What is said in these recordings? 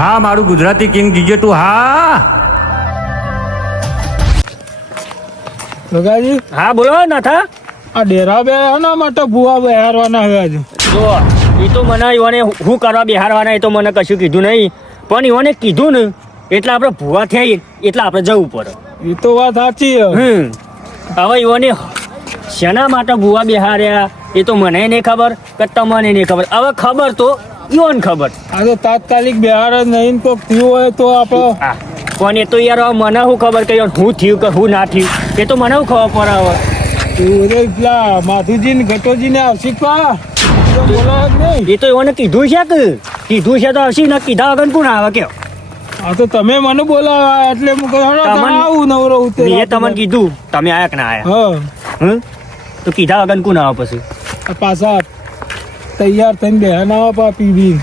હા મારું Gujarati king GJ તું હા. ગગાજી હા બોલો નાથા. આ ડેરા બે એના માટે ભૂવા બહારવાના હવે આજે. જો એ તો મને ઈવોને હું કરવા બિહારવાના એ તો મને કશું કીધું નહીં, પણ ઈવોને કીધું ને એટલે આપણે ભૂવા થયા એટલે આપણે જવું પડે. એ તો વાત સાચી છે. હવે ઈવોને શેના માટે ભૂવા બિહાર્યા એ તો મને નહીં ખબર કે તમને નહીં ખબર. હવે ખબર તો ઈવોને ખબર. આ તો તાત્કાલિક બિહાર જ નહીં કોક થયું હોય તો આપણે હા પણ એ તો યાર હવે મને શું ખબર કે યાર હું થયું કે હું ના થયું એ તો મને શું ખબર પડે. હવે પેલા માધુજી ને ઘટોજી ને આવશે પા બોલાવ જ નહીં. એ તો ઈવોને કીધું છે કે કીધું છે તો આવશે ને કીધા વગર કોણ આવે કે. હા તો તમે મને બોલાવા એટલે હું કહું આવું નવરો ઉતરે. મેં તમને કીધું તમે આયા કે ના આયા તો કીધા વગર કોણ આવે પછી. પાછા તૈયાર થઈને બેહા ના આવે પા પીવી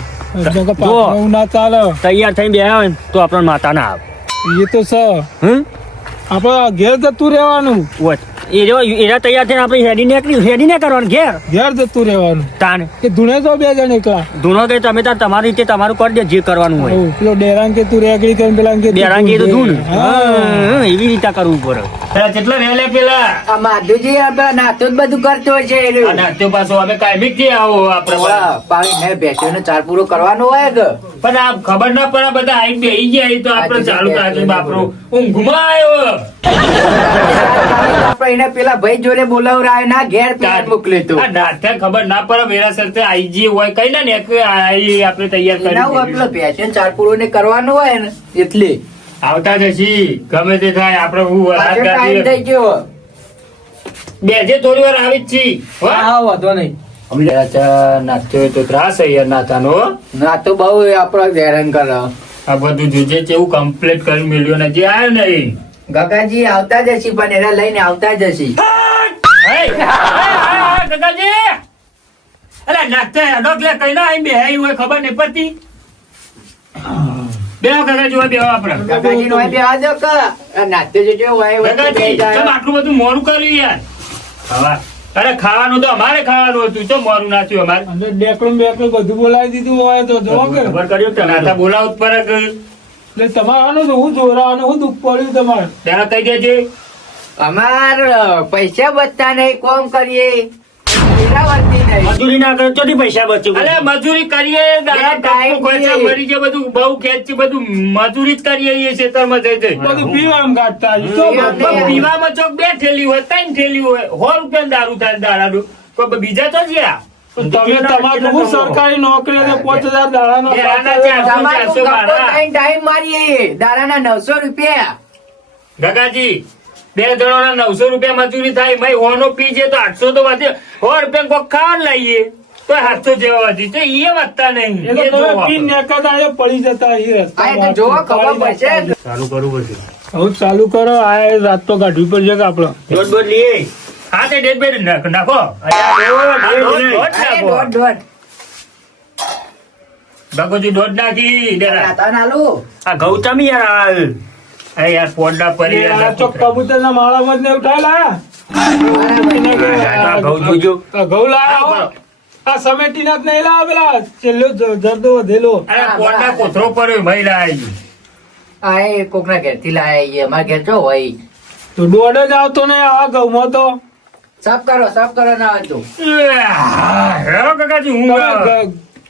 ના ચાલે. તૈયાર થઈને બે આવે તો આપણને માતા ના આવે. એ તો છે આપડે ઘેર જતું રહેવાનું. એરા તૈયાર થઈને આપણે હેડી ને કરવાનું ઘેર જતું રહેવાનું. તાને કે ધૂણે તો બે જણ એકલા ધૂનો કે તમે તાર તમારી રીતે તમારું કરી દે જે કરવાનું હોય. પેલો ડેરાંગ કે તું રેગડી કરીને પેલા કે ડેરાંગ કે તો ધૂન એવી રીતે કરવું પડે. કેટલા વેલે પેલા આ માધુજી આપડા નાતો જ બધું કરતો હોય છે એ રહ્યો. નાટ્યો પાછો અમે કાયમિક થી આવો આપણે પાણી ને બેસીને ચાર પૂરો કરવાનો હોય કે પણ આ ખબર ના પડે બધા આઈ બેહી ગયા એ તો આપણે ચાલુ રાખી બાપરો ઊંઘમાં આવ્યો. આપડે એને પેલા ભાઈ જોડે બોલાવરાય ના ઘેર પેલા મોકલે તો આ નાટ્ય ખબર ના પડે વેરાસર થી આઈ જી હોય કઈ ના ને આપણે તૈયાર એના હોય કરી પેલો બેસીને ચાર પૂરો ને કરવાનો હોય ને એટલે આવતા જશી ગમે તે થાય આપણે હું રાત ટાઈમ થઈ ગાડી ગયો. બેજે થોડી વાર આવી જ છી હો. વાંધો નહીં નાટ્યો તો ત્રાસ છે યાર નાતાનો હો. ના તો બહુ આપડે હેરાન કરે. આ બધું જોજે કેવું કમ્પ્લીટ કરી મેલ્યો નથી આવ્યો નહીં. ગગાજી આવતા જશી પણ એના લઈને આવતા જશી. ગગાજી અરે નાટ્ય ડોકલે કઈ ના આઈ બેહાઈ હોય ખબર નહીં પડતી. બેહો ગગાજી હોય બેહો આપણે. ગગાજી નો બે આજો કે નાતે જો હોય ગગાજી કેમ આટલું બધું મોડું કર્યું યાર. હવે અરે ખાવાનું તો અમારે ખાવાનું હતું તો મોડું નાખ્યું અમારે. અને ડેકડું બેકડું બધું બોલાવી દીધું હોય તો જો કે ખબર કર્યું કે નાતા બોલાવ પર એટલે તમારાનું તો હું જોરાવાનું હું દુઃખ પડ્યું તમારે. ત્યાં કહી દેજે અમાર પૈસા બચતા નહીં કોમ કરીએ વેરાવળતી નહીં. મજૂરી ના કરે ચોથી પૈસા બચું. અરે મજૂરી કરીએ દાડા કાપવું ખોચા મરી જાય બધું બહુ ખેંચી બધું મજૂરી જ કરીએ એ ખેતરમાં જઈ જઈ. બધું પીવામાં કાઢતા હશે. તો પણ પીવામાં ચોક 2 થેલી હોય 3 થેલી હોય 100 રૂપિયા દારૂ થાય દાડાનું કોઈ બીજા તો જ્યાં તમે તમારું હું સરકારી નોકરી એટલે 5000 દાડાનો તમારું ગપ્પો ખાઈને ટાઈમ મારીએ દાડાના 900 રૂપિયા. ગગાજી 2 જણોના 900 રૂપિયા મજૂરી થાય ભાઈ હોનો પીજે તો 800 તો વધે 100 રૂપિયા કોક ખાવા લઈએ તો 700 જેવા વધી તો એ વધતા નહીં. એ તો તમે પીને નેકદ આયો પડી જતા એ આ રસ્તામાં. તો જોવો ખબર પડશે. ચાલુ કરવું પડશે. હવે ચાલુ કરો આ રાત તો કાઢવી પડશે કે આપડે દોઢ બોટ લઈએ. હા તે ડેટ બેટ નાખો દોઢ. બાકોજી દોઢ નાખી ડેરા. નાતા નાલું. આ ગૌતમી યાર અરે યાર પોડા પડી આ ચોક કબૂતરના માળામાં જ ને ઉઠાયેલા ઘઉં જોજો. ઘઉં લાયા હો. આ સમેટીના જ નહીં લાયા પેલા છેલ્લો જરદો વધેલો. અરે પોડા કોથરો પડ્યો મહિલા આવી. આ એ કોકના ઘેરથી લાયા અમારા ઘેર જો હોય. તો દોડ જ આવતો ને આ ઘઉંમાં તો સાફ કરો ના આવતું. હેરો કાકાજી હું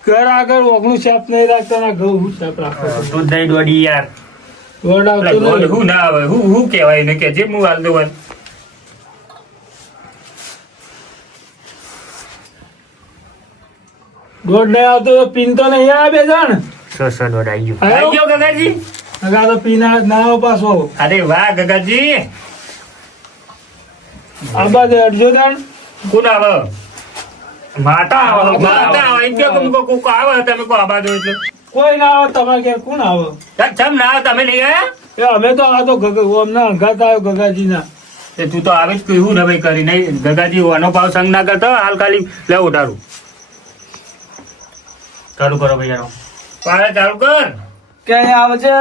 ઘર આગળ ઓગણું સાફ નહીં રાખતા ના ઘઉં હું સાફ રાખો દૂધ દહીં દોડી યાર. દોડ આવતો નહીં. હું ના આવે હું કેવાય ને કે જે હું હાલ દઉં દોડ નહીં આવતો તો પીન તો નહીં આવે બે જણ સો દોડ આવી ગયું. આવી ગયો કાકાજી. નકા તો પીના ના આવો પાછો અરે વાહ કાકાજી આ બાજુ અડજો દાણ કોણ આવે માતા આવે એમ કે કોક આવે તમે કો આબાદ હોય એટલે કોઈ ના આવે તમારે ઘેર કોણ આવે ચમ ના આવે તમે નહીં આયા એ અમે તો આ તો અમના અંગાત આવ્યો ગગાજી ના એ તું તો આવે જ કહ્યું ને ભાઈ કરી નહીં ગગાજી વાનો ભાવ સંગ ના કરતો હાલ ખાલી લે ઉઠાડું ચાલુ કરો ભાઈ યાર પાડે ચાલુ કર કે આવજે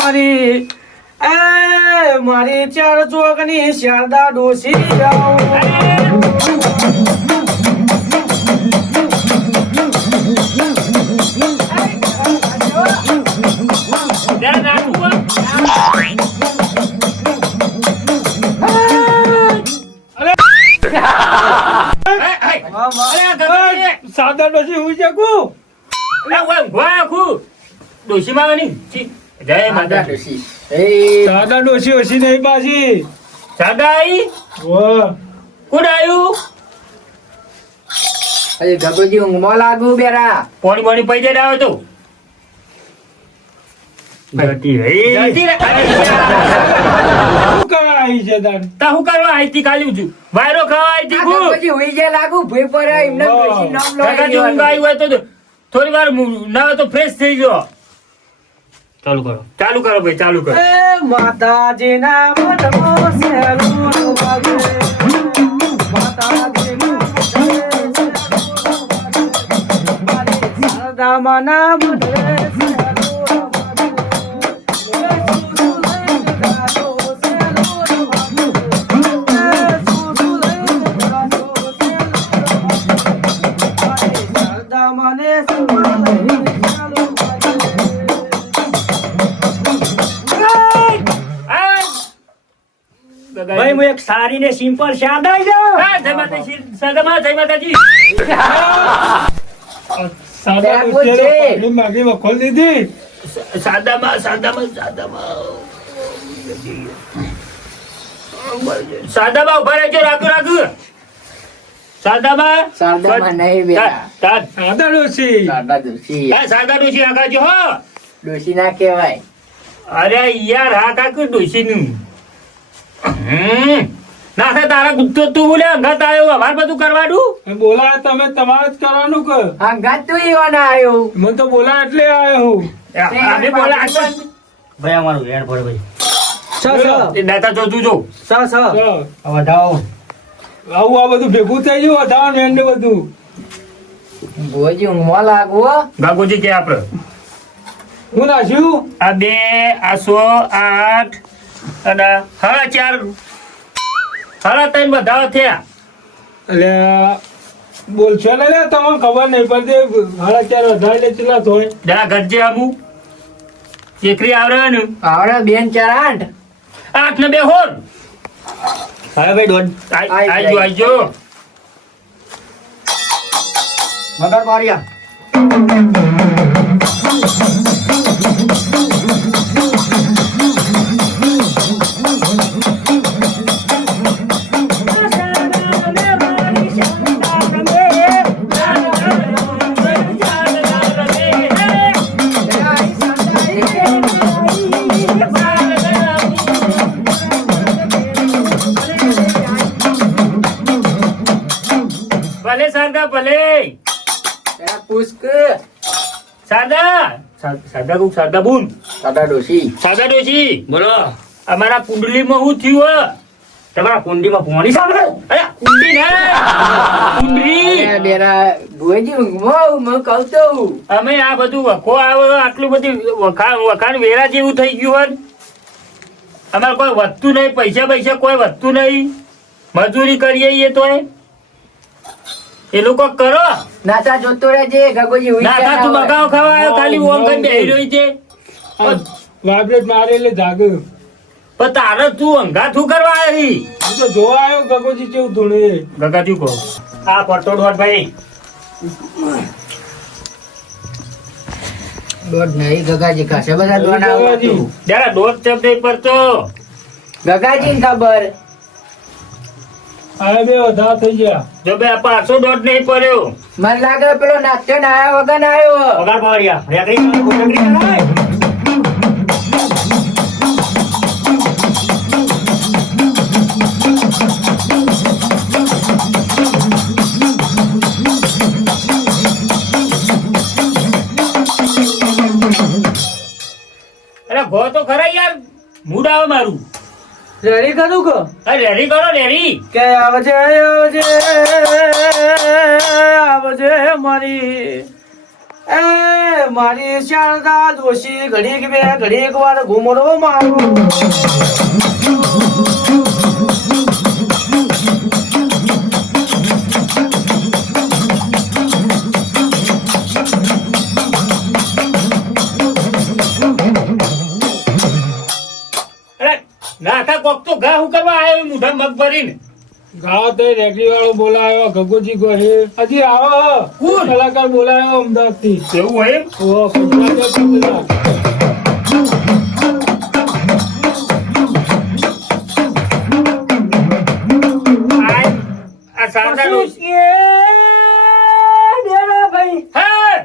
મારી મારી ચાર ચોકની શારદા ડોસી આવો. સાદા ડોશી હુઈ શકું અલા ઓય ઊંઘવા આખું ડોશીમાં આવે નહીં છી. જય દાદા માતા ડોશી એ સાદા ડોશી ઓછી નહીં પાછી સાદા આઈ વાહ કોણ આવ્યું અરે ગગુજી ઊંઘમાં લાગુ બેરા પોણી બોણી પૈ જાય આવે તો જતી રહી. જલ્દી રે. અરે શું કરવા આવી છે તાર તા હું કરવા આઈતી કાલી છું વાયરો ખાવા આઈતી આ હું ગગુજી હુઈ જાય લાગુ ભૂઈ પર એમને ડોશી નામ કાકાજી ઊંઘ આવી હોય તો થોડી વાર ના હોય તો ફ્રેશ થઈ ગયો ચાલુ કરો. ચાલુ કરો ભાઈ ચાલુ કરો માતાજીના મઢનો શેરું વાગે માતાજીના શારદામાના મઢે ભાઈ હું એક સારી ને સિમ્પલ શાદ આવી જાઉં. હા, જય માતાજી સદામાં જય માતાજી સાદા ત્યાં ડોશીએ છે. પાઘડી માગી વખોલ દીધી સાદામાં ઉભા રહેજો રાખો સાદામાં શારદામાં નહીં બેરા સાદા ડોશી દાદા ડોશી સાદા ડોશી આગાજો હો ડોશી ના કહેવાય અરે યાર હા કાકુ ડોશી નું ના થાય તારા ગુસ્સો તું બોલે અંગાત આવ્યો અમાર બધું કરવાનું બોલાય તમે તમારે જ કરવાનું કે હા ગાતું ઈવાના આવ્યો મને તો બોલા એટલે આવ્યો હું અમે બોલે ભાઈ અમારું વેણ પડે ભાઈ. નેતા જોતું જો ચાલો. વધાવો. આવું આ બધું ભેગું થઈ ગયું વધારે ને બધું ભોજી ઊંઘમાં લાગુ હો. ગાગોજી કે આપડે હું નાખ્યું આ 2 આ 100 આ 8 અને 4.5 3.5 બધા થયા એટલે બોલશો ને લે તમને ખબર નહીં પડતી 4.5 વધારે એટલે કેટલા થાય જરા ઘરજે આમું ચેકરી આવડે ને આવડે બેન 4 8 8 ને 2 હોર હવે ભાઈ દોઢ. આઈજો મગર પાડ્યા. ભલે સાદા ભલે પેલા પુષ્ક સાદા બુન દાદા ડોશી સાદા ડોશી બોલો. અમારા કુંડલીમાં શું થયું હે? તમારા કુંડીમાં પોણી સાંભળે. અરે કુંડી ના કુંડલી અરે બેરા ભોજી ઊંઘમાં હું કહું તો અમે આ બધું વખો આવે આટલું બધું વખાણ વેરા જેવું થઈ ગયું હોય અમારે કોઈ વધતું નહીં પૈસા કોઈ વધતું નહીં મજૂરી કરીએ એ તોય એ લોકો કરો નાતા જોતો રહેજે ગગોજી હુઈ ના ગયા તું ના હોય. બગાવ ખાવા આવ્યો ખાલી ઓમ કઈ બેહી રહ્યો છે વાઇબ્રેટ મારે એટલે જાગ્યો પણ તારે તું અંગાથું કરવા આવી હું તો જોવા આવ્યો ગગોજી કેવું ધૂણે ગગાજી કહો આ પડતો દોઢ ભાઈ. દોઢ નહીં ગગાજી ખાસે બધા દોડ આવતું. જરા દોઢ શબ્દ નહીં પડતો ગગાજીને ખબર આ બે વધારે થઈ ગયા જો બે 500 દોઢ નહીં પડ્યો મને લાગે પેલો નાચ્યો ને આયા વગર ના આવ્યો મગર પાડ્યા. રેકડી કોટકડી કરાય. અરે ભો તો ખરા યાર મૂડ આવે મારું રેડી કરું કે રેડી કરો રેડી કે આવજે મારી એ મારી શારદા દોશી ઘડીક બે ઘડીક વાર ઘુમરો મારો અરે ના થા કોક તો ઘા હું કરવા આવ્યો મોઢા મગ ભરીને ગાવ તો રેગડી વાળો બોલાયો ગગુજી ગોહિલ હજી આવો કોણ? કલાકાર બોલાયો અમદાવાદ થી એવું હોય એમ? આ શારદા ડોશી. ભાઈ હા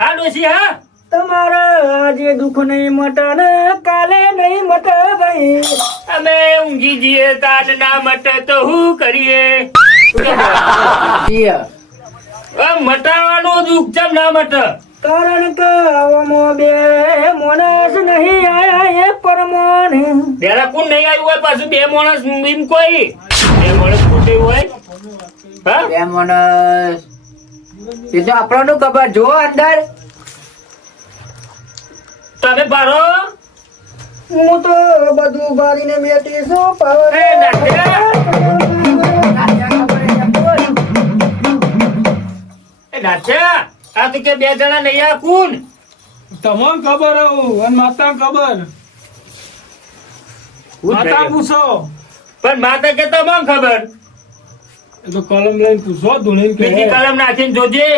હા ડોશી હા તમારા આજે દુઃખ નહીં મટે ને કાલે નહીં મટે ભાઈ. અમે ઊંઘી જઈએ તાન ના મટે તો શું કરીએ? મટાવાનું દુઃખ ચમ ના મટે? કારણ કે આવામાં બે માણસ નહીં આયા એક પરમાણ. પેલા કોણ નહીં આવ્યું હોય પાછું બે માણસ એમ કોઈ બે માણસ ખોટે હોય હા બે માણસ એ તો આપણને ખબર જો અંદર તમે પારો હું તો બધું બારીને બેઠી છું પાવર. એ નાટ્યા એ નાટ્યા આ તો કે બે જણા નહીં આ કોણ? તમને ખબર આવું અને માતા ખબર માતા પૂછો પણ માતા કે તમને ખબર એ તો કલમ લઈને પૂછો ધૂણીને બીજી કે કલમ નાખીને જોજે.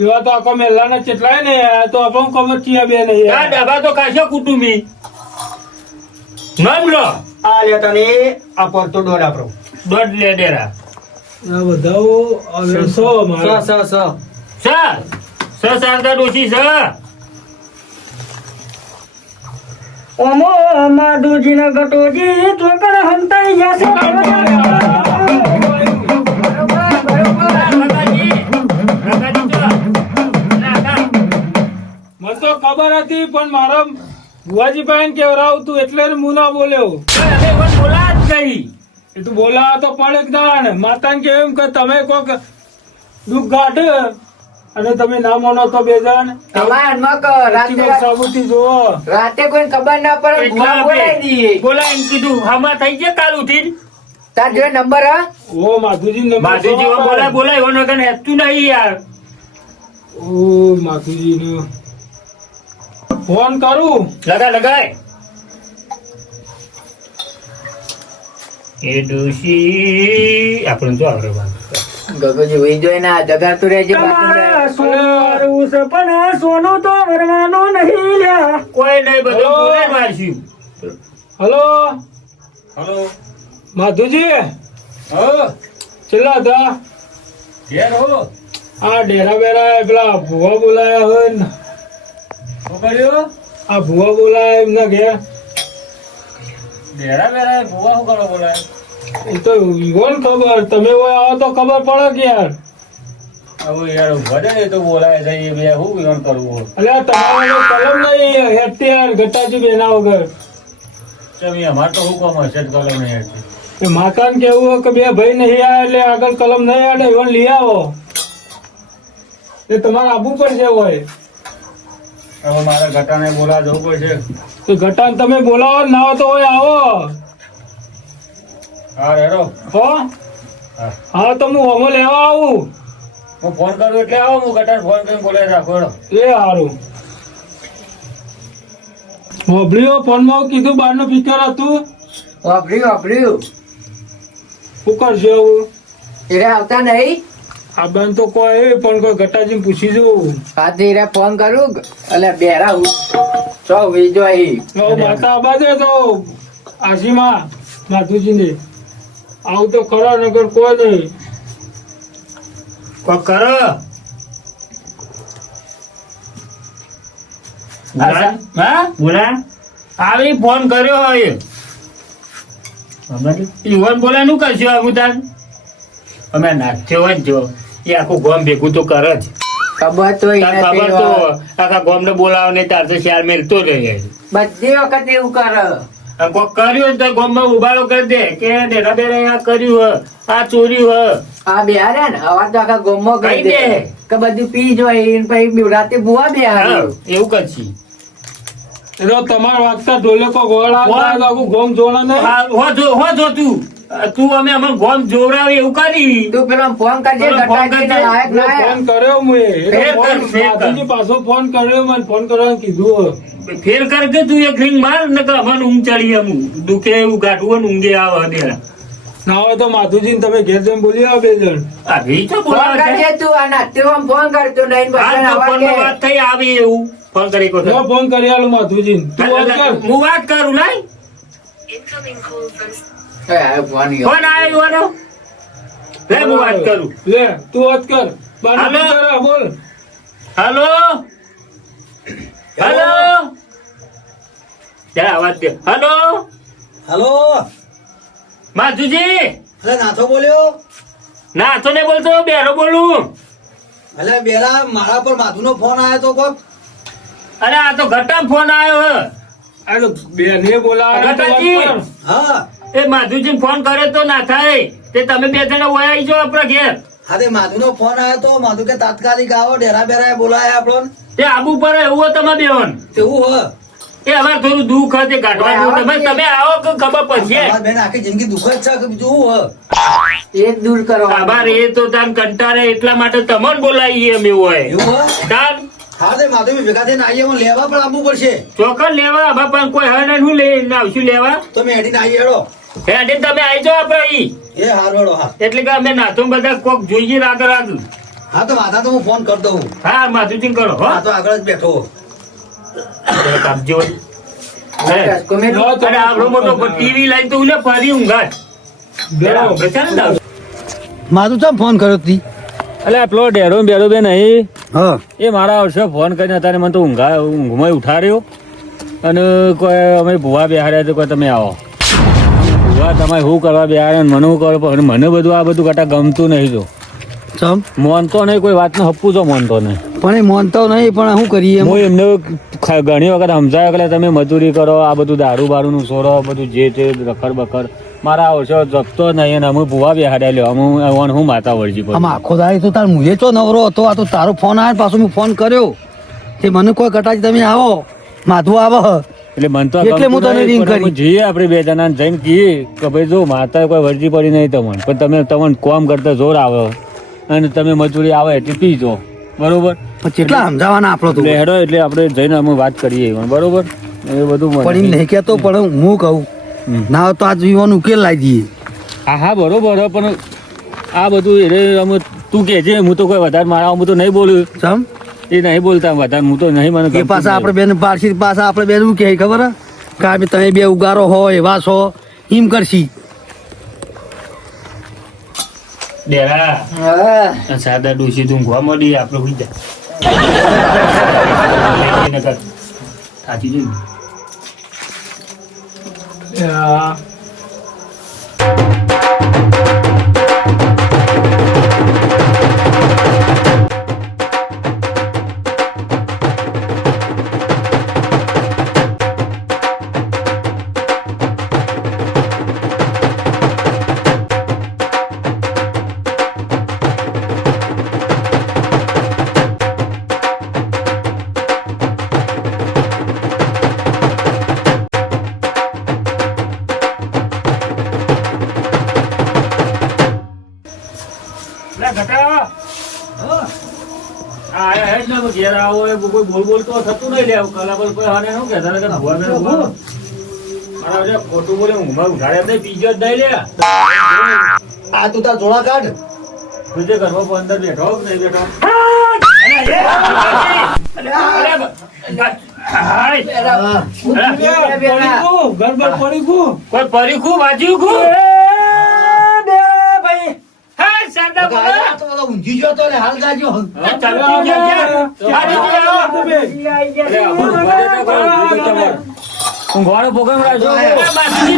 એવા તો આખો મેલાના ચેટલાય ને આ તો આપણને ખબર છે બે નહીં આ ડબા તો કાશો કુટુંબી નામ લો આ લે તને આ પડતો દોડ આપણો દોઢ લે ડેરા આ બધા હવે સો મારા શારદા ડોશી સ ઓમો માધુજીના ગટોજી ચોકર હંતાઈ જશે. મને તો ખબર હતી પણ મારા ભુવાજી ભાઈ કેવરાવતું એટલે જ હું ના બોલ્યો બોલા જ નહીં. એ તું બોલાવા તો પડે જ દાણ માતાને કેવું કે તમે કોક દુઃખ ગાઢ અને તમે ના માનો તો બે જણ તમારા હનમાં રાતે સાબુતી જોવો રાતે કોઈ ખબર ના પડે એટલા ભૂવા બોલાવી દઈએ બોલા એમ કીધું હમણાં થઈ ગયા કાલ ઉઠી તાર જોડે નંબર હા ઓ માધુજી ને માધુજી બોલાય બોલાય એવો નગર હેતું નહીં યાર. ઓ માધુજી ને ફોન કરું લગા લગાય એ ડોશી આપણને જો આવડે વાત. ગગોજી વહી જોઈ ને જગાડતું રહેજે તમારા સોનું વાળું છે પણ સોનું તો વરવાનું નહીં લ્યા. કોઈ નહીં બધું હલો. બોલાય મારશું. હલો હલો માધુજી હા છેલ્લા હતા ઘેર હો આ ડેરા બેરા પેલા ભુવા બોલાયા હોય ને શું કર્યું? આ ભુવા બોલાયા એમના ઘેર બેરા બેરા ભૂવા શું કરો બોલાય? એ તો ઈવોન ખબર તમે હોય આવો તો ખબર પડે કે યાર હવે યાર ભલે ને તો બોલાય છે એ બે શું વિવરણ કરવું? અલ્યા તમારે કલમ નહીં હેઠતી યાર ઘટાજી બેના વગર ચમી અમાર તો શું કામ હશે કલમ નહીં હેઠતી. એ માતાને કેવું હોય કે બે ભાઈ નહીં આયા એટલે આગળ કલમ નહીં આડે ઈવન લઈ આવો એ તમારે આવવું પડશે હોય હવે મારે ઘટાને બોલાવા જવું પડશે. તો ઘટાને તમે બોલાવો ના આવો તો હોય આવો હા હેરો હો હા હા તો હું હોમો લેવા આવું હું ફોન કરું એટલે આવો હું ઘટાને ફોન કરીને બોલાવી રાખો હેરો. એ સારું હોભળ્યો ફોનમાં કીધું બહારનું પિક્ચર હતું વાપર્યું શું કરશે આવું એને આવતા નહીં આ બેન તો કોઈ પણ કોઈ ઘટાજીને પૂછી જોઉં આજે એને ફોન કરું એટલે બેરા ચો વહી જોઈ માતા આબાદે તો આશીમાં માધુજીને આવું તો ખરા નગર કોઈ નહીં કોક કરો. હા બોલા આવી ફોન કર્યો હોય ઈવન બોલા નું કરશું આવું તાર અમે નાખ્યો હોય ને જો એ આખું ગોમ ભેગું તો કરે જ. ખબર તો તાર ખબર તો આખા ગોમ ને બોલાવો ને તાર તો શિયાર મેલતો રહે. બધી વખત એવું કરે કોક કર્યું તો ગોમ માં ઉભારો કરી દે કે ડેરા બેરા આ કર્યું આ ચોર્યું આ બિહારે ને અવાજ તો આખા ગોમો કરી કઈ દે દે. કે બધું પી જોઈ પછી રાતે બુવા બિહાર એવું કરશી. એટલે તમારા વાગતા ઢોલેકો ગોળા તો આખું ગોમ જોડે ને હો જો તું અમે અમે ગોમ જોવડાવી એવું કરી. તું પેલો ફોન કરજે પેલો ફોન ગટાજીને કરજે. લાયક મેં લાયક. ફોન કર્યો મુએ ફેર કર, ફેર કર. માધુજી પાછો ફોન કર્યો મને ફોન કરવાનું કીધું ફેર કરજે તું એક રિંગ માર ને કે અમને ઊંઘ ચડી એમ દુખે એવું ગાઢવું ને ઊંઘે આવે ડેરા. ના હોય તો માધુજીને તમે ઘેર જઈને બોલી આવો બે જણ. આ ભી તો ફોન બોલાવે છે. કરજે તું આ નાત્યમાં ફોન કરતો નહીં હાલ પછી તો આવા ફોનમાં કે વાત થઈ આવી એવું ફોન કરી કો લો ફોન કરી આલો માધુજીને. તું વાત કર. હું વાત કરું લાઈ એ આ ફોન યો. ફોન આવ્યો એનો લે હું વાત કરું લે તું વાત કર. બાનું હાલો. કર, બોલ. હાલો હાલો જરા અવાજ દે હાલો હલો માધુજી અરે નાથો બોલ્યો ના તો નહીં બોલતો બેરો બોલું અલે બેરા મારા પર માધુનો ફોન આવ્યો તો કોક અરે આ તો ઘટામ ફોન આવ્યો હે. આ તો બેને બોલાવે તો વાત ગટાજી. કર. હા એ માધુજી ફોન કરે તો ના થાય તે તમે બે જણા ઓય આવી જાઓ આપણા ઘેર હા તે માધુનો ફોન આવ્યો તો માધુ કે તાત્કાલિક આવો ડેરા બેરા બોલાયા આપણો તે આબુ પર એવું હોય તમે બેન તેવું હ એ અમારે થોડું દુઃખ હતી કાઢવા જેવું. તમે આવો કે ખબર પડશે તમારી બેન આખી જિંદગી દુઃખ જ છે કે બીજું હ એક દૂર કરવા આભાર એ તો તાન કંટાળે એટલા માટે તમને બોલાવીએ અમે હોય એવું હ તાન હા તે માધુ બી ભેગા થઈને આવીએ પણ લેવા પણ આવવું પડશે ચોકન લેવા આભા પણ કોઈ હવે નહીં લઈને આવશું લેવા તો મેં હેડીને આવીએ હેડો હે અડે તમે આવી જાઓ આપણે ઈ એ હાર હેડો હા એટલે કે અમે નાથો બધા કોક જોઈએ આગળ આગળ હા તો માથા તો હું ફોન કરી દઉં હા માધુજી કરો હો હા તો આગળ જ બેઠો કાપજો હે કોમેન્ટ લો તમે અરે આપણો મોટો ટીવી લઈને તો ઉલે ફરી ઊંઘાટ બેરો. માધુ ચમ ફોન કર્યો તી એટલે પેલો ડેરો ને બેરો બે નહીં હા એ મારા વર્ષે ફોન કરીને અત્યારે મને તો ઊંઘમાં ઉઠાડ્યો અને કોઈ અમે ભૂવા બેહાડ્યા તો કોઈ તમે આવો ભૂવા તમે શું કરવા બેહાડ્યા ને મને શું કરો પણ મને બધું આ બધું કટા ગમતું નહીં જો ચમ મોનતો નહીં કોઈ વાતને હપ્પું છો મોનતો નહીં પણ એ માનતો નહીં પણ શું કરીએ હું એમને ઘણી વખત સમજાયો કે તમે મજૂરી કરો આ બધું દારૂ બારૂનું છોડો બધું જે તે રખડ બખડ મારા વર્ષો જપતો નહીં અને અમે ભૂવા બેહાડ્યા લ્યો અમે હું માતા વળજી આમ પર આખો દાડી તો તાર મુજે ચો નવરો હતો આ તો તારો ફોન આવ્યો પાછો મેં ફોન કર્યો તે મને કોઈ કટાજી તમે આવો માધુ આવો એટલે મન તો એટલે હું ગમતું તને નહીં, ring પણ અમે કરી. જઈએ આપણે બે જણા જઈને કહીએ કે ભાઈ જો માતા કોઈ વર્જી પડી નહીં તમને પણ તમને કોમ કરતા જોર આવે અને તમે મજૂરી આવે એટલે પીજો બરોબર પણ કેટલા સમજાવવાના આપણો તો એટલે હેડો એટલે આપણે જઈને અમે વાત કરીએ બરોબર એ બધું મને- પણ એમ નહીં કહેતો પણ હું કહું ના હોય તો આ જીવન ઉકેલ લાવી દઈએ હા હા બરોબર હે, પણ આ બધું એ અમે તું કે છે હું તો કોઈ વધારે મારા હું તો નહીં બોલ્યું સમ એ નહીં બોલતા વધારે હું તો નહીં મને એ ગમતું પાછા નહીં. આપણે બેન પારસી પાછા આપણે બેન શું કહે ખબર હે? કે આ બી તમે બે ઉગારો હો એવા છો એમ કરશી ડેરા હા આ સાદા ડોશી તું ઊંઘવા મળી આપણે હુઈ જા સાચી છે ને? હા. લે ઘટા આ હેડ ને ઘેર આવો એ કોઈ બોલ બોલ તો થતું નહીં લે કલા પર કોઈ હાને નું કહેતા ને કે ભુવા બેન ભુવા મારા જે ખોટું બોલે ઊંઘમાં ઉઠાડે નહીં પીજો જ નહીં લે આ તું તાર જોડા કાઢ તું જે ઘરમાં અંદર બેઠો કે નહીં બેઠો પડીકું, ગરબડ પડીકું. કોઈ પરીખું વાજ્યું ખું હા સાદા બોલો આ તો બધો ઊંઘી ગયો તો ને હાલ જાજો ચાલતી ગયા ઊંઘવાનો પ્રોગ્રામ રાખજો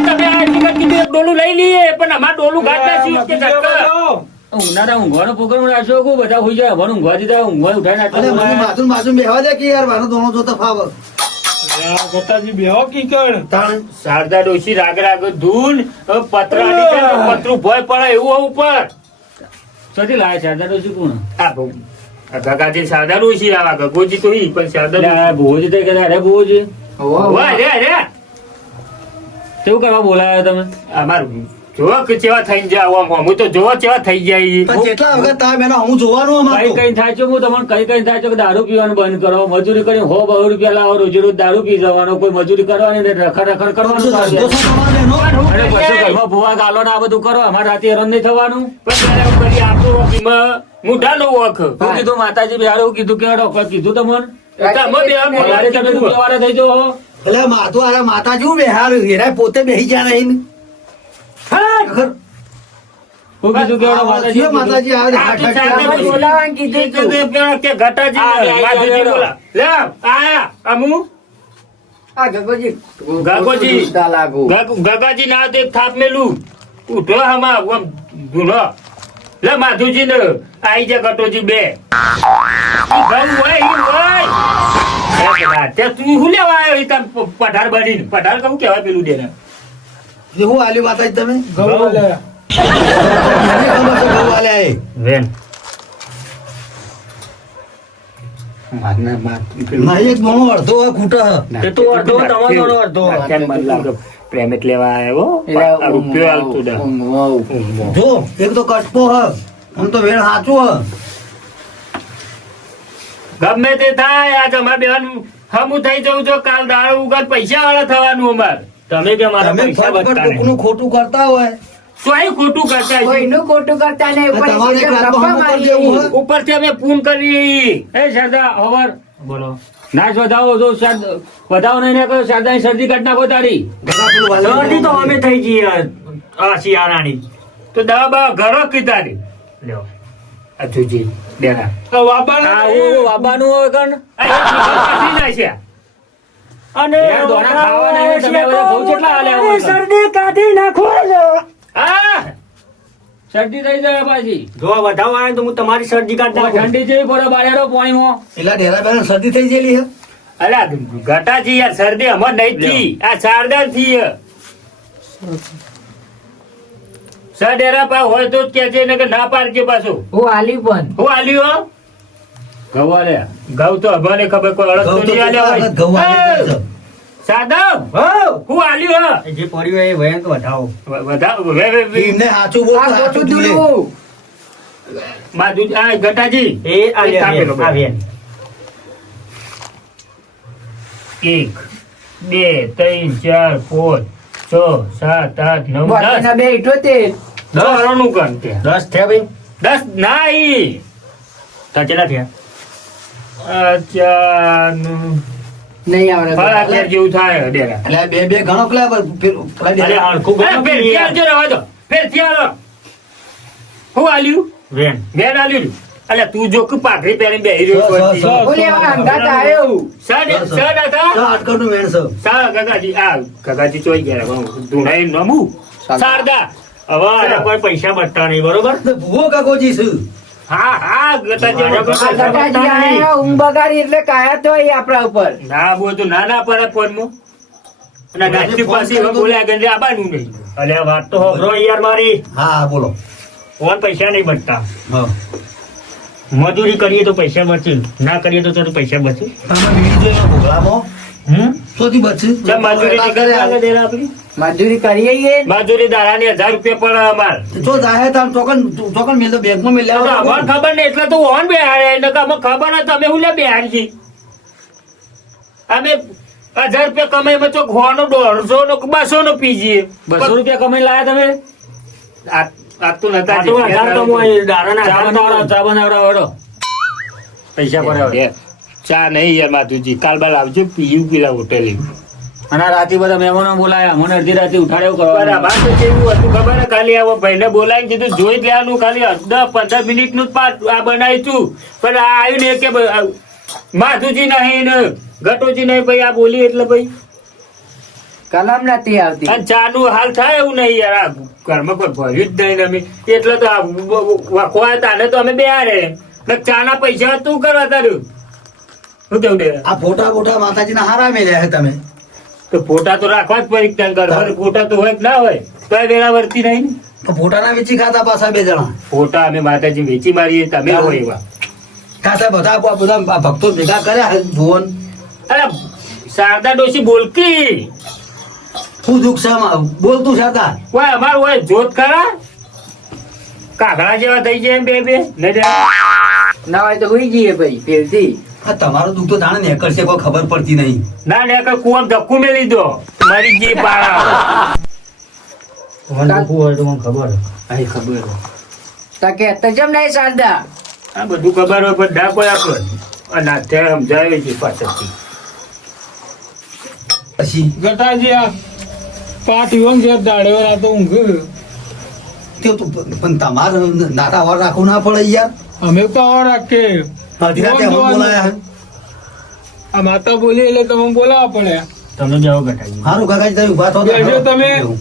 તમે આ ટિકિટ કીધું એક ડોલું લઈ લઈએ પણ અમાર ડોલું ગાતા છીએ કે ધક્કા. ઉનાળા ઊંઘવાનો પ્રોગ્રામ રાખજો કે બધા હોઈ જાય ભણ ઊંઘવા દીધા ઊંઘવા ઉઠાઈને અને મને આટલા માથું માથું બેહવા દે કે યાર મારો દોણો જોતો ફાવ આ ગટાજી બેહો કીકણ. તાણ શારદા ડોશી રાગ રાગ ધૂન પતરા અડી જાય તો પતરું ભોય પડે એવું હોય ઉપર સતી લાયા છે આદા ડોસી કોણ આ બહુ આ ગગાજી શારદા ડોશી આવા ગગોજી તો ઈ પણ શારદા એટલે આ ભુવોજી તો કે અરે ભુવોજી વાહ રે રે કેવું કરવા બોલાયા તમે અમારું જોવો કે કેવા થઈ જાય આમ હું તો જોવો કેવા થઈ જાય પણ કેટલા વખત તાર બેનો હું જોવાનું કઈ અમારું કઈ થાય છે હું તમને કઈ થાય છે કે દારૂ પીવાનું બંધ કરો, મજૂરી કરી 100-200 રૂપિયા લાવો, રોજ રોજ દારૂ પી જવાનો, કોઈ મજૂરી કરવાની ને રખડ કરવાનું. અરે પછી ઘરમાં ભૂવા ગાલો ને આ બધું કરો, અમારે રાતે હેરાન નહીં થવાનું. પણ ત્યારે કરી આપણું એમાં મુઢાનો વખ શું કીધું માતાજી બિહારે એવું કીધું કે ડોક્ટર કીધું તમને તમે બે આમ ત્યારે તમે રૂપિયાવાળા થઈ જાઓ. એટલે માથું અરે માતાજી હું બેહાર હેરાય પોતે બેહી જાય નહીં શું કીધું કે એવડો માતાજી માતાજી આવે આખી હાથ સાથે હાથ બોલાવાનું કીધું તું. કે ઘટાજી માધુજી બોલા લે આયા અમુ આ ગગોજી ગગોજી. ઉડતા લાગુ. ગગાજી ના તે થાપ મેલું ઉઠો હમા ઓમ ગુનો લે માધુજી ને આઈ જા ગટોજી બે ઈ ગમ હોય ઈ હોય તે તું હું લેવા આવ્યો ઈ તમ પઠાર બનીને પઠાર કહું કેવાય પેલું દેને હું આલ્યું માતાજી તમે ગૌ લે. મને ખબર છે ગૌ આલ્યા એ. વેન નહીં એક ઘણો અડધો હોય ખૂટે હે. એ તો અડધો તમારો અડધો. પ્રેમેટ લેવા આવ્યો એટલે આ રૂપિયો હાલતું દે ઊંઘ. જો એક તો કટકો હ આમ તો વેણ સાચું હ ગમે તે થાય આજ અમારે બેન હમું થઈ જવું જો કાલ દાડો ઉગર પૈસા વાળા થવાનું અમાર તમે કે મારા તમે પૈસા ફટ બચતા ફટ કોકનું ખોટું કરતા હોય ચોય ખોટું કરતા છે. કોઈનું ખોટું કરતા નહીં. ઉપર તમારે એક સીધા રાતમાં ગપ્પા હમું કરી દેવું મારીએ. હે. ઉપરથી અમે ફોન કરી એ શારદા હવાર બોલો નાચ વધાવો જો વધાવો નહીં ને કહો શારદાની શરદી કાઢ નાખો તારી. ગગા પેલું વાલા શરદી તો અમે થઈ જઈએ આ શિયાળાની. તો દવા બવા ઘરો કીધા રે લ્યો આ જોજી બેના આ વાબાના આ ઓ બાબાનું હોય કણ નાખ્યા અને દોણા ખાવાના એને તમે બધા ઘઉં કેટલા આલ્યા હોય કણ? શરદી કાઢી નાખો હા શરદી થઈ જાય પાછી. જો વધાવો આવે તો હું તમારી શરદી કાઢ તો નાખું. ઠંડી જેવી પડે બારેરો પાણીમાં. પેલા ડેરા બેન શરદી થઈ ગયેલી હે અલા ઘટાજી યાર શરદી અમાર નહીં થી આ શારદા થી સડેરા પા હોય તો જ કે છે ને કે ના પાડજે પાછું હું આલી પણ. હું આલ્યો ઘઉં આલ્યા. ઘઉં તો અમારે ખબર કોઈ અડદ ઘઉં તો તો નહીં આલ્યા હોય. ઘઉં આલ્યા છે. સાદવ હઉ. હું આલ્યો જે પડ્યું હોય એ ભયંકર વધાવો. વધારે એમને સાચું બોલ આ તો ખોટું સાચું જ લે. દૂરવું. માધુ આ ઘટાજી એ આ એક આપેલો વેન, આ વેન. 1 2 3 4 5 6 7 8 9 બોટાના 10 બે 78. 10 નું કામ તે 10 થયા ભાઈ? 10 ના ઈ તાર કેટલા થયા? અચ્છા નહીં આવડે. ફળા તેર જેવું થાય ડેરા એટલે આ બે બે ઘણો પેલા પેલા અરે ડેરા હરખું અરે ગણો ફેર કે યાર. ત્યાં જો રહેવા દો ફેર ત્યાં રહો હું આલ્યું વેન. વેન આલ્યું અલ્યા તું જો કે પાઘડી પહેરીને બેહી રહ્યો સો, છો. સો, સો. બોલે આ અંગાત આવ્યો. સર હતા આટકરનું વેણ છે સારા કાકાજી આ કાકાજી ચોઈ ગયા ધૂણાઈ નમું શારદા હવે આના કોઈ પૈસા બચતા નહીં બરોબર. તો ભૂવો કાકોજી છે હા હા ગટાજી મારા વગર આ કાકાજી આયા, ઊંઘ બગાડી એટલે કાયા તો એ આપણા ઉપર. ના બોલ તો ના ના પડે ફોનમાં અને ગાડી પાસે હવે બોલ્યા કે આબાનું નહીં અલે આ વાત તો હોભળો યાર મારી. હા હા બોલો ફોન પૈસા નહીં બચતા. હા મજૂરી કરીએ તો પૈસા બચે, ના કરીએ તો પૈસા બચે. તમે બીડી જોઈને ભોગળામાં શોધી બચી ચમ મજૂરી નીકળે આલે ડેરા આપણી મજૂરી કરીએ ઈએ. મજૂરી દાડાની 1000 રૂપિયા પડે અમાર જો જાહે તાર ચોકન મેલ તો બેંકમાં મેલ તો લેવા અમાર ખબર નહીં એટલે તો ઓન બેહાડે એટલે કે અમે ખબર નથી તમે હું લે બેહાડી છી અમે 1000 રૂપિયા કમાઈ માં તો ખોવાનો 150 નો 200 નો પીજીએ 200 રૂપિયા કમાઈ લાયા તમે. આ તો નતા આ તો 1000 કમાય, દાડાના ચા 1000 બનાવડાવો, ચા બનાવડાવો, હેડો. પૈસા પડે ચા નહીં યાર માધુજી કાલ બાલ આવજો પીયું પેલા હોટેલે અને આ રાતે બધા મહેમાનો બોલાયા મને અડધી રાતે ઉઠાડ્યો બરાબર કરવા. આ તો કેવું હતું ખબર હે? ખાલી આવો ભાઈને બોલાવીને કીધું જોઈ જ લેવાનું ખાલી 10-15 મિનિટનું જ પાઠ આ બનાવ્યું હતું પણ આ આવ્યું ને કે માધુજી નહીં ને ગટોજી નહીં ભાઈ આ બોલી એટલે ભાઈ કલમ નથી આવતી. અને ચાનું હાલ થાય એવું નહીં યાર આ ઘરમાં કોઈ ભર્યું જ નહીં ને અમે એટલે તો વખવા તાને તો અમે બેહારે ને ચાના પૈસા તું કરવા તારું શું કેવું ડે આ ફોટા ફોટા માતાજીના હારા મેલ્યા છે તમે તો ફોટા તો રાખવા જ પડી ત્યાં ઘરમાં ફોટા તો હોય કે ના હોય તો વેળા વર્તી નહીં ને. તો ફોટાના વેચી ખાતા પાછા બે જણા ફોટા અમે માતાજી વેચી મારીએ તમે હોય એવા ખાતા બધા ભક્તો ભેગા કર્યા છે જુઓન અરે શારદા ડોશી બોલકી શું દુઃખ છે આમાં? બોલતું શાતા ઓય અમારું ઓય જોત ખરા કાગડા જેવા થઈ જાય એમ બે બે ને ના હોય તો હુઈ જઈએ ભાઈ ફેરથી. આ તમારું દુઃખ તો જાણે નીકળશે કોઈ ખબર પડતી નહીં. ના ને કુવામ ધક્કુ મેલી દો મારી જે પાડા તા કે તો જેમ નહીં શારદા આ બધું ખબર હોય પણ ના કોઈ આપણને અને અત્યારે સમજાવે છે પાછળથી પછી ગટાજી આ પાઠ યોમ જે દાડ્યો આ તો ઊંઘ તે તો પણ તમારે નાટા વાર રાખવું ના પડે યાર. અમે તો આવા રાખીએ. અડધી રાતે અમે બોલાયા. આ માતા બોલી એટલે તમે બોલાવવા પડે. તમે જાઓ ગટાજી. હારું કાકાજી તમે ઉભા થો તો બેસો તમે. એવું.